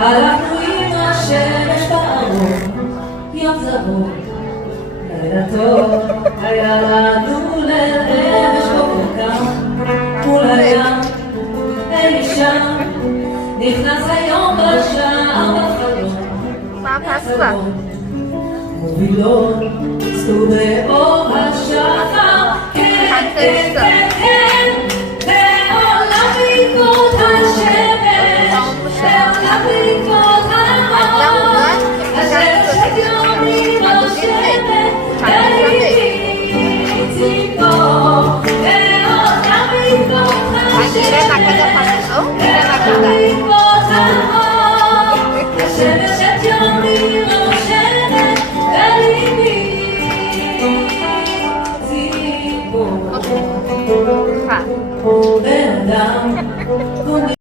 הלכנו עם השמש בארון, יום זרוק, לילה טוב, היה לנו לרמש בבוקר, מול הים, אי שם, נכנס היום לשער בחלום, מהחלום, מובילון, צאו באור השחר, כן, כן, כן,